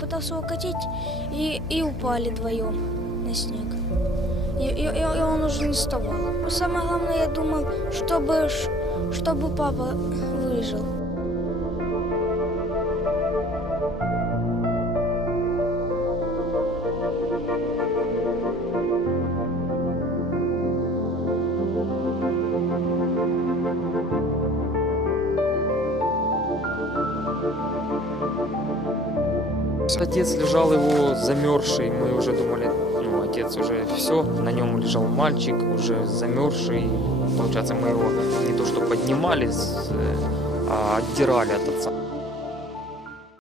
пытался укатить, и упали вдвоем на снег. И он уже не вставал. Самое главное, я думал, чтобы папа выжил. Отец лежал его замерзший, мы уже думали, ну, отец уже все, на нем лежал мальчик, уже замерзший. Получается, мы его не то что поднимали, а отдирали от отца.